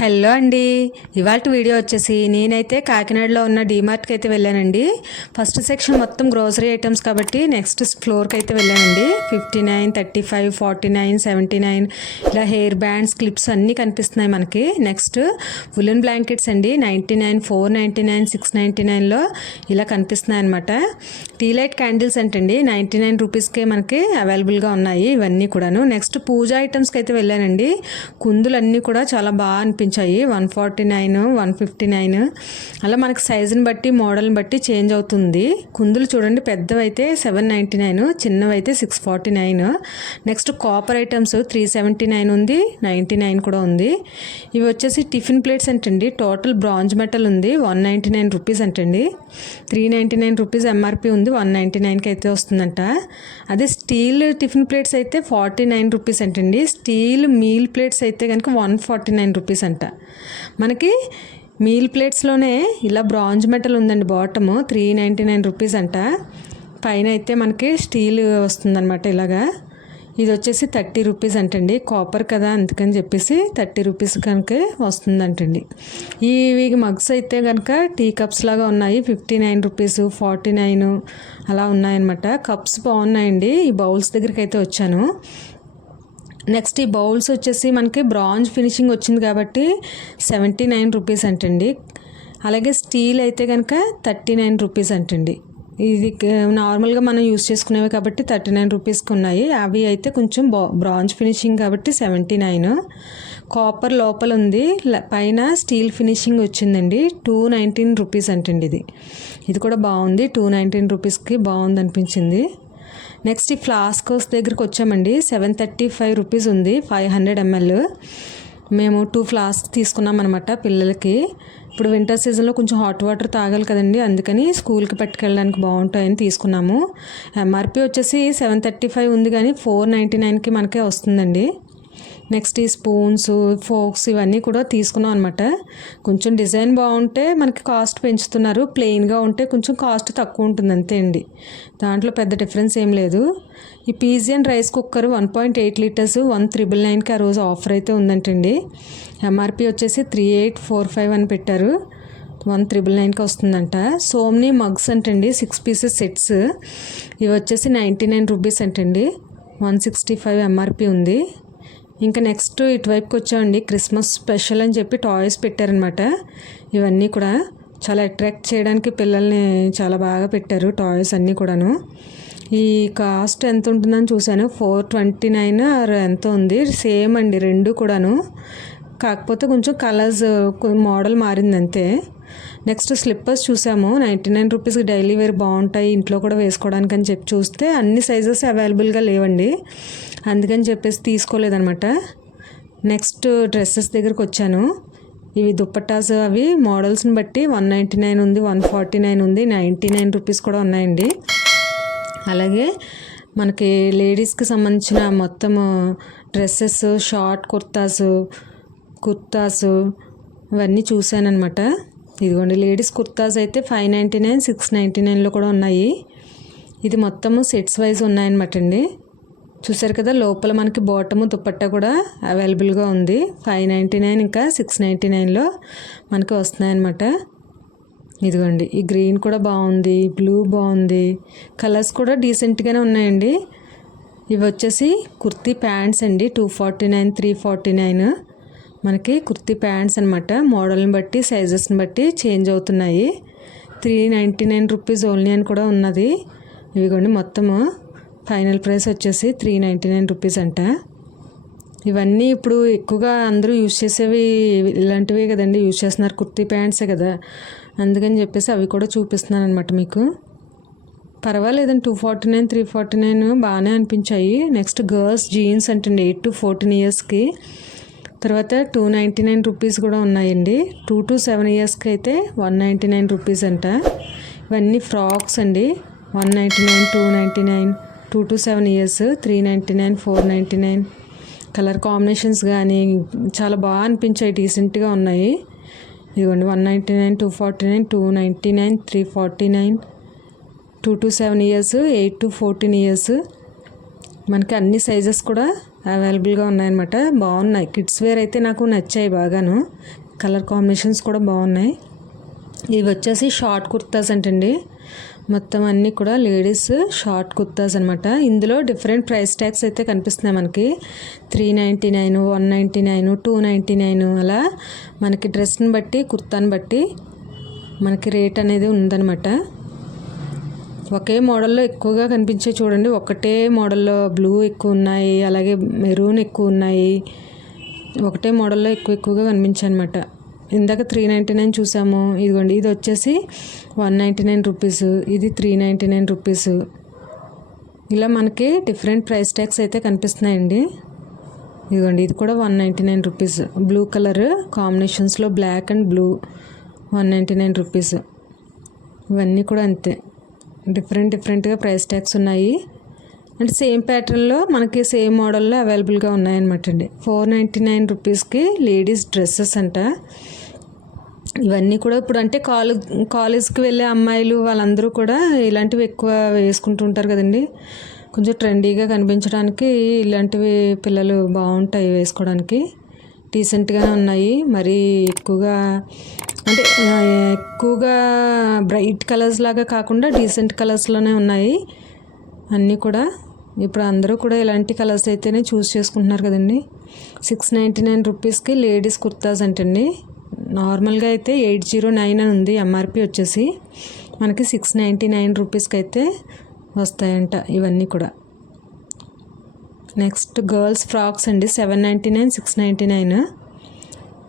Hello అండి. ఇవాళ video వచ్చేసి నేనైతే కాకినాడలో ఉన్న డీమార్ట్కి అయితే వెళ్ళానండి. ఫస్ట్ సెక్షన్ మొత్తం గ్రోసరీ ఐటమ్స్ కాబట్టి నెక్స్ట్ ఫ్లోర్కి అయితే వెళ్ళానండి. Fifty nine thirty five forty nine seventy nine ఇలా హెయిర్ బ్యాండ్స్ క్లిప్స్ అన్నీ కనిపిస్తున్నాయి మనకి. నెక్స్ట్ ఉలెన్ బ్లాంకెట్స్ అండి. Ninety nine four ninety nine six ninety నైన్లో ఇలా కనిపిస్తున్నాయి అనమాట టీ లైట్ క్యాండిల్స్ అంటండి. నైంటీ నైన్ రూపీస్కే మనకి అవైలబుల్గా ఉన్నాయి ఇవన్నీ కూడాను. నెక్స్ట్ పూజ ఐటమ్స్కి అయితే వెళ్ళానండి. కుందులు అన్నీ కూడా చాలా బాగా అనిపించాయి. One forty nine one fifty nine. అలా మనకు సైజుని బట్టి మోడల్ని బట్టి చేంజ్ అవుతుంది. కుందులు చూడండి పెద్దవైతే seven ninety nine చిన్నవైతే six forty nine next copper items three seventy nine ఉంది నైంటీ నైన్ కూడా ఉంది. ఇవి వచ్చేసి టిఫిన్ ప్లేట్స్ అంటండి. టోటల్ బ్రాంజ్ మెటల్ ఉంది వన్ నైంటీ నైన్ రూపీస్ అంటండి. Three ninety nine rupees MRP ఉంది వన్ నైంటీ నైన్కి అయితే వస్తుందంట. అదే స్టీల్ టిఫిన్ ప్లేట్స్ అయితే ఫార్టీ నైన్ రూపీస్ అంటండి. స్టీల్ మీల్ ప్లేట్స్ అయితే కనుక వన్ ఫార్టీ నైన్ రూపీస్ అంట. మనకి మీల్ ప్లేట్స్లోనే ఇలా బ్రాంజ్ మెటల్ ఉందండి bottom three ninety nine rupees అంట. పైన అయితే మనకి స్టీల్ వస్తుందన్నమాట ఇలాగా. ఇది వచ్చేసి థర్టీ రూపీస్ అంటండి. కాపర్ కదా అందుకని చెప్పేసి థర్టీ రూపీస్ కనుక వస్తుందంటండి. ఇవి మగ్స్ అయితే కనుక టీ కప్స్ లాగా ఉన్నాయి. Fifty nine rupees forty nine అలా ఉన్నాయన్నమాట. కప్స్ బాగున్నాయండి. ఈ బౌల్స్ దగ్గరికి అయితే వచ్చాను. నెక్స్ట్ ఈ బౌల్స్ వచ్చేసి మనకి బ్రాంజ్ ఫినిషింగ్ వచ్చింది కాబట్టి సెవెంటీ నైన్ రూపీస్ అంటండి. అలాగే స్టీల్ అయితే కనుక థర్టీ నైన్ రూపీస్ అంటండి. ఇది నార్మల్గా మనం యూస్ చేసుకునేవి కాబట్టి థర్టీ నైన్ రూపీస్కి ఉన్నాయి. అవి అయితే కొంచెం బ్రాంజ్ ఫినిషింగ్ కాబట్టి సెవెంటీ నైన్. కాపర్ లోపల ఉంది. పైన స్టీల్ ఫినిషింగ్ వచ్చిందండి. టూ నైన్టీన్ రూపీస్ అంటండి ఇది. ఇది కూడా బాగుంది. టూ నైన్టీన్ రూపీస్కి బాగుంది అనిపించింది నెక్స్ట్ ఈ ఫ్లాస్కోస్ దగ్గరికి వచ్చామండి. సెవెన్ థర్టీ ఫైవ్ రూపీస్ ఉంది. Five hundred ML. మేము టూ ఫ్లాస్క్ తీసుకున్నాం అనమాట పిల్లలకి. ఇప్పుడు వింటర్ సీజన్లో కొంచెం హాట్ వాటర్ తాగాలి కదండి. అందుకని స్కూల్కి పట్టుకెళ్ళడానికి బాగుంటాయని తీసుకున్నాము. ఎంఆర్పి వచ్చేసి సెవెన్ థర్టీ ఫైవ్ ఉంది కానీ ఫోర్ నైంటీ నైన్కి మనకే వస్తుందండి. నెక్స్ట్ ఈ స్పూన్స్ ఫోక్స్ ఇవన్నీ కూడా తీసుకున్నాం అనమాట కొంచెం డిజైన్ బాగుంటే మనకి కాస్ట్ పెంచుతున్నారు. ప్లెయిన్గా ఉంటే కొంచెం కాస్ట్ తక్కువ ఉంటుంది అంతే అండి. దాంట్లో పెద్ద డిఫరెన్స్ ఏం లేదు. ఈ Pigeon rice cooker one point eight litres one triple నైన్కి ఆ రోజు ఆఫర్ అయితే ఉందంటండి. ఎంఆర్పి వచ్చేసి త్రీ ఎయిట్ ఫోర్ ఫైవ్ అని పెట్టారు. వన్ త్రిబుల్ నైన్కి వస్తుందంట. సోమ్ని మగ్స్ అంటండి సిక్స్ పీసెస్ సెట్స్ ఇవి వచ్చేసి నైంటీ నైన్ రూపీస్ అంటండి. వన్ సిక్స్టీ ఫైవ్ ఎంఆర్పి ఉంది. ఇంకా నెక్స్ట్ ఇటువైపుకి వచ్చామండి క్రిస్మస్ స్పెషల్ అని చెప్పి టాయ్స్ పెట్టారనమాట. ఇవన్నీ కూడా చాలా అట్రాక్ట్ చేయడానికి పిల్లల్ని చాలా బాగా పెట్టారు టాయ్స్ అన్నీ కూడాను. ఈ కాస్ట్ ఎంత ఉంటుందని చూశాను ఫోర్ ట్వంటీ నైన్ ఆర్ ఎంత ఉంది సేమ్ అండి రెండు కూడాను. కాకపోతే కొంచెం కలర్స్ మోడల్ మారింది అంతే నెక్స్ట్ స్లిప్పర్స్ చూసాము. నైంటీ నైన్ రూపీస్కి డైలీ వేర్ బాగుంటాయి. ఇంట్లో కూడా వేసుకోవడానికి అని చెప్పి చూస్తే అన్ని సైజెస్ అవైలబుల్గా లేవండి. అందుకని చెప్పేసి తీసుకోలేదనమాట నెక్స్ట్ డ్రెస్సెస్ దగ్గరకు వచ్చాను. ఇవి దుప్పటాస్ అవి మోడల్స్ని బట్టి వన్ నైంటీ నైన్ ఉంది వన్ ఫార్టీ నైన్ ఉంది నైంటీ నైన్ రూపీస్ కూడా ఉన్నాయండి. అలాగే మనకి లేడీస్కి సంబంధించిన మొత్తం డ్రెస్సెస్ షార్ట్ కుర్తాస్ కుర్తాస్ ఇవన్నీ చూశానమాట ఇదిగోండి లేడీస్ కుర్తాస్ అయితే five ninety nine six ninety నైన్లో కూడా ఉన్నాయి. ఇది మొత్తము సెట్స్ వైజ్ ఉన్నాయన్నమాట అండి. చూసారు కదా లోపల మనకి బాటము దుప్పట్టా కూడా అవైలబుల్గా ఉంది. ఫైవ్ నైంటీ నైన్ ఇంకా సిక్స్ నైంటీ నైన్లో మనకి వస్తున్నాయన్నమాట. ఇదిగోండి ఈ గ్రీన్ కూడా బాగుంది బ్లూ బాగుంది. కలర్స్ కూడా డీసెంట్గానే ఉన్నాయండి. ఇవి వచ్చేసి కుర్తీ ప్యాంట్స్ అండి two forty nine three forty nine. మనకి కుర్తీ ప్యాంట్స్ అనమాట మోడల్ని బట్టి సైజెస్ని బట్టి చేంజ్ అవుతున్నాయి. Three ninety nine rupees only అని కూడా ఉన్నది. ఇవిగోండి మొత్తము. ఫైనల్ ప్రైస్ వచ్చేసి త్రీ నైంటీ నైన్ రూపీస్ అంట. ఇవన్నీ ఇప్పుడు ఎక్కువగా అందరూ యూజ్ చేసేవి ఇలాంటివే కదండి. యూజ్ చేస్తున్నారు కుర్తీ ప్యాంట్సే కదా. అందుకని చెప్పేసి అవి కూడా చూపిస్తున్నాను అనమాట మీకు. పర్వాలేదండి two forty nine three forty nine బాగానే అనిపించాయి. నెక్స్ట్ గర్ల్స్ జీన్స్ అంటే ఎయిట్ టు ఫోర్టీన్ ఇయర్స్కి. తర్వాత టూ నైంటీ నైన్ రూపీస్ కూడా ఉన్నాయండి. టూ టు సెవెన్ ఇయర్స్కి అయితే వన్ నైంటీ నైన్ రూపీస్ అంట. ఇవన్నీ ఫ్రాక్స్ అండి. One ninety nine two ninety nine two to seven years three ninety nine four ninety nine. Colour combinations కానీ చాలా బాగా అనిపించాయి. డీసెంట్గా ఉన్నాయి. ఇదిగోండి one ninety nine two forty nine two ninety nine three forty nine. Two to seven years eight to fourteen years. మనకి అన్ని sizes కూడా అవైలబుల్గా ఉన్నాయన్నమాట. బాగున్నాయి కిడ్స్ వేర్ అయితే నాకు నచ్చాయి బాగాను. కలర్ కాంబినేషన్స్ కూడా బాగున్నాయి ఇవి వచ్చేసి షార్ట్ కుర్తాస్ అంటండి. మొత్తం అన్నీ కూడా లేడీస్ షార్ట్ కుర్తాస్ అనమాట ఇందులో డిఫరెంట్ ప్రైస్ ట్యాగ్స్ అయితే కనిపిస్తున్నాయి మనకి. Three ninety nine one ninety nine two ninety nine అలా మనకి డ్రెస్ని బట్టి కుర్తాని బట్టి మనకి రేట్ అనేది ఉందన్నమాట. ఒకే మోడల్లో ఎక్కువగా కనిపించే చూడండి. ఒకటే మోడల్లో బ్లూ ఎక్కువ ఉన్నాయి అలాగే మెరూన్ ఎక్కువ ఉన్నాయి ఒకటే మోడల్లో ఎక్కువ ఎక్కువగా కనిపించాయి అనమాట ఇందాక త్రీ నైంటీ నైన్ చూసాము. ఇదిగోండి ఇది వచ్చేసి వన్ నైంటీ నైన్ రూపీస్. ఇది త్రీ నైంటీ నైన్ రూపీస్. ఇలా మనకి డిఫరెంట్ ప్రైస్ ట్యాగ్స్ అయితే కనిపిస్తున్నాయండి. ఇదిగోండి ఇది కూడా one ninety nine rupees. Blue colour కాంబినేషన్స్లో black and blue one ninety nine rupees. ఇవన్నీ కూడా అంతే. డిఫరెంట్ డిఫరెంట్గా ప్రైస్ ట్యాగ్స్ ఉన్నాయి. అంటే సేమ్ ప్యాటర్న్లో మనకి సేమ్ మోడల్లో అవైలబుల్గా ఉన్నాయన్నమాట అండి ఫోర్ నైంటీ నైన్ రూపీస్కి లేడీస్ డ్రెస్సెస్ అంట. ఇవన్నీ కూడా ఇప్పుడు అంటే కాలేజ్ కాలేజ్కి వెళ్ళే అమ్మాయిలు వాళ్ళందరూ కూడా ఇలాంటివి ఎక్కువ వేసుకుంటూ ఉంటారు కదండి. కొంచెం ట్రెండీగా కనిపించడానికి ఇలాంటివి పిల్లలు బాగుంటాయి వేసుకోవడానికి. డీసెంట్గానే ఉన్నాయి. మరీ ఎక్కువగా అంటే ఎక్కువగా బ్రైట్ కలర్స్ లాగా కాకుండా డీసెంట్ కలర్స్లోనే ఉన్నాయి. అన్నీ కూడా ఇప్పుడు అందరూ కూడా ఇలాంటి కలర్స్ అయితేనే చూస్ చేసుకుంటున్నారు కదండి. సిక్స్ నైంటీ నైన్ రూపీస్కి లేడీస్ కుర్తాస్ అంటండి. నార్మల్గా అయితే ఎయిట్ జీరో నైన్ అని ఉంది ఎంఆర్పి వచ్చేసి. మనకి సిక్స్ నైంటీ నైన్ రూపీస్కి అయితే వస్తాయంట ఇవన్నీ కూడా. నెక్స్ట్ గర్ల్స్ ఫ్రాక్స్ అండి seven ninety nine six ninety nine.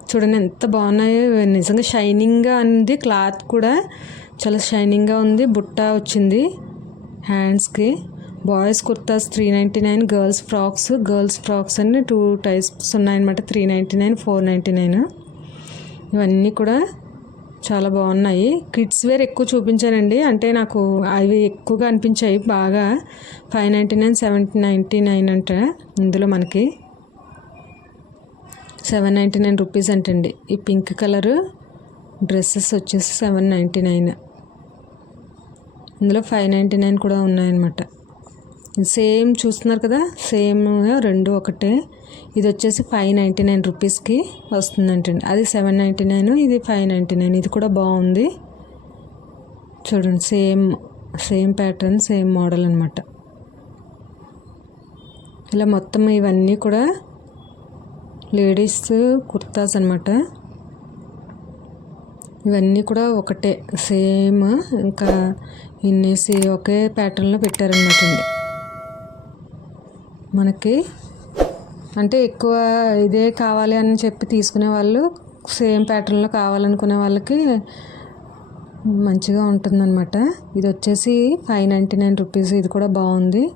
చూడండి ఎంత బాగున్నాయో నిజంగా షైనింగ్గా ఉంది క్లాత్ కూడా చాలా షైనింగ్గా ఉంది బుట్ట వచ్చింది హ్యాండ్స్కి. Boys kurtas three ninety nine girls frocks girls frocks అన్ని టూ టైప్స్ ఉన్నాయన్నమాట three ninety nine four ninety nine. ఇవన్నీ కూడా చాలా బాగున్నాయి. కిడ్స్ వేర్ ఎక్కువ చూపించానండి. అంటే నాకు అవి ఎక్కువగా అనిపించాయి. బాగా five ninety nine seven ninety nine అంట. ఇందులో మనకి సెవెన్ నైంటీ నైన్ రూపీస్ అంటండి. ఈ పింక్ కలరు డ్రెస్సెస్ వచ్చేసి సెవెన్ నైంటీ నైన్ ఇందులో ఫైవ్ నైంటీ నైన్ కూడా ఉన్నాయన్నమాట. సేమ్ చూస్తున్నారు కదా? సేమ్ రెండు ఒకటే. ఇది వచ్చేసి ఫైవ్ నైంటీ నైన్ రూపీస్కి వస్తుందంటండి. అది సెవెన్ నైంటీ నైన్ ఇది ఫైవ్ నైంటీ నైన్. ఇది కూడా బాగుంది. చూడండి same same pattern same model అనమాట ఇలా మొత్తం ఇవన్నీ కూడా లేడీస్ కుర్తాస్ అనమాట ఇవన్నీ కూడా ఒకటే సేమ్. ఇంకా ఇన్నేసి ఒకే ప్యాటర్న్లో పెట్టారనమాట అండి. మనకి అంటే ఎక్కువ ఇదే కావాలి అని చెప్పి తీసుకునే వాళ్ళు సేమ్ ప్యాటర్న్లో కావాలనుకునే వాళ్ళకి మంచిగా ఉంటుందన్నమాట. ఇది వచ్చేసి ఫైవ్ నైంటీ నైన్ రూపీస్. ఇది కూడా బాగుంది.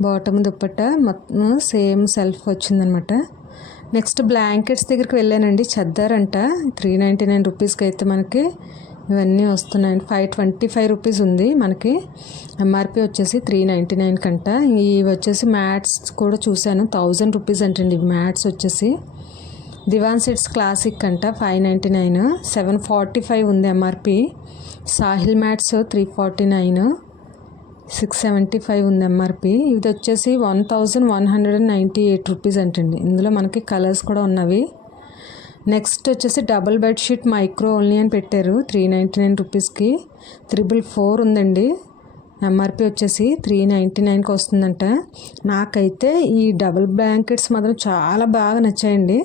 బాటమ్ దుప్పట్ట మొత్తం సేమ్ సెల్ఫ్ వచ్చిందనమాట నెక్స్ట్ బ్లాంకెట్స్ దగ్గరికి వెళ్ళానండి. చద్దారంట. త్రీ నైంటీ నైన్ రూపీస్కి అయితే మనకి ఇవన్నీ వస్తున్నాయి. ఫైవ్ ట్వంటీ ఫైవ్ రూపీస్ ఉంది మనకి. ఎంఆర్పి వచ్చేసి త్రీ నైంటీ నైన్ కంట. ఇవి వచ్చేసి మ్యాట్స్ కూడా చూశాను. థౌజండ్ రూపీస్ అంటండి. మ్యాట్స్ వచ్చేసి. దివాన్ సెట్స్ క్లాసిక్ అంట five ninety nine. Seven forty five ఉంది MRP Sahil mats three forty nine. Six seventy five ఉంది ఎంఆర్పి ఇది వచ్చేసి one thousand one hundred and ninety eight rupees అంటండి. ఇందులో మనకి కలర్స్ కూడా ఉన్నవి. నెక్స్ట్ వచ్చేసి డబుల్ బెడ్షీట్ మైక్రో ఓన్లీ అని పెట్టారు. త్రీ నైంటీ నైన్ రూపీస్కి త్రిబుల్ ఫోర్ ఉందండి. ఎంఆర్పి వచ్చేసి త్రీ నైంటీ నైన్కి వస్తుందంట. నాకైతే ఈ డబుల్ బ్లాంకెట్స్ మాత్రం చాలా బాగా నచ్చాయండి.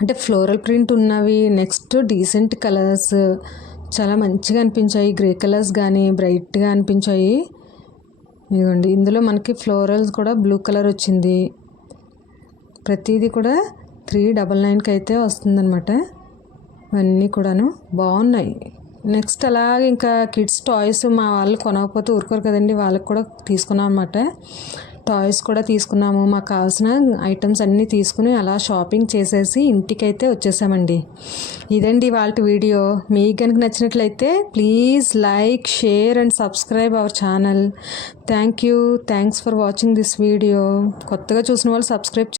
అంటే ఫ్లోరల్ ప్రింట్ ఉన్నవి నెక్స్ట్ డీసెంట్ కలర్స్ చాలా మంచిగా అనిపించాయి. గ్రే కలర్స్ కానీ బ్రైట్గా అనిపించాయి. ఇదిగోండి ఇందులో మనకి ఫ్లోరల్స్ కూడా బ్లూ కలర్ వచ్చింది. ప్రతిదీ కూడా త్రీ డబల్ నైన్కి అయితే వస్తుందన్నమాట. ఇవన్నీ కూడాను బాగున్నాయి. నెక్స్ట్ అలాగే ఇంకా కిడ్స్ టాయ్స్ మా వాళ్ళు కొనకపోతే ఊరుకోరు కదండి వాళ్ళకి కూడా తీసుకున్నాం అనమాట టాయ్స్ కూడా తీసుకున్నాము. మాకు కావాల్సిన ఐటమ్స్ అన్నీ తీసుకుని అలా షాపింగ్ చేసేసి ఇంటికైతే వచ్చేసామండి. ఇదండి వాళ్ళ వీడియో. మీకు కనుక నచ్చినట్లయితే please like share and subscribe our channel. Thank you. Thanks for watching this video. కొత్తగా చూసిన వాళ్ళు సబ్స్క్రైబ్